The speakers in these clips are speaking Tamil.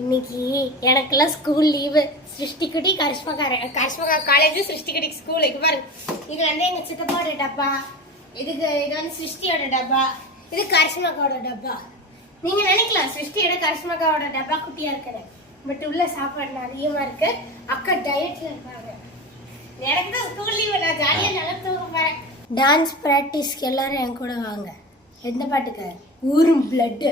இன்னைக்கு எனக்கெல்லாம் ஸ்கூல் லீவு. சிருஷ்டிக்குட்டி கரிஷ்மா காலேஜ், சிருஷ்டிக்குட்டி ஸ்கூலுக்கு பாருங்க. இது வந்து எங்க சித்தப்பாவோட டப்பா, இது வந்து சிருஷ்டியோட டப்பா, இது கரிஷ்மாக்காவோட டப்பா. நீங்க நினைக்கலாம் சிருஷ்டியோட கரிஷ்மாக்காவோட டப்பா குட்டியா இருக்குது, பட் உள்ள சாப்பாடு அதிகமா இருக்கு. அக்கா டயட்ல இருக்காங்க. எனக்கு தான் ஸ்கூல் லீவு, நான் ஜாலியா நல்லா தூங்க போறேன். டான்ஸ் பிராக்டிஸ்க்கு எல்லாரும் என் கூட வாங்க. எந்த பாட்டுக்கு? ஊரும் பிளட்.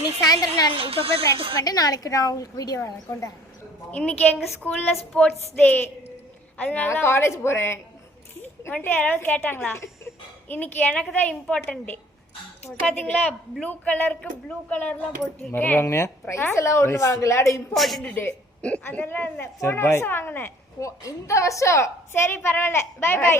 இன்னைக்கு சாயந்தரம் நான் இப்போ போய் ப்ராக்டிஸ் பண்ணிட்டு நாளைக்கு நான் உங்களுக்கு வீடியோ கொண்டு வரேன். இன்னைக்கு எங்கள் ஸ்கூலில் ஸ்போர்ட்ஸ் டே, அதனால காலேஜ் போகிறேன். வந்துட்டு யாராவது கேட்டாங்களா? இன்னைக்கு எனக்கு தான் இம்பார்ட்டன்ட் டே. பார்த்தீங்களா, ப்ளூ கலருக்கு ப்ளூ கலர்லாம் போட்டிருக்கேன். ப்ரைஸ் எல்லாம் ஒன்று வாங்கல, அது இம்பார்ட்டன்ட் டே. அதெல்லாம் இல்லை, போன வருஷம் வாங்கினேன். இந்த வருஷம் சரி பரவாயில்ல, பை பை.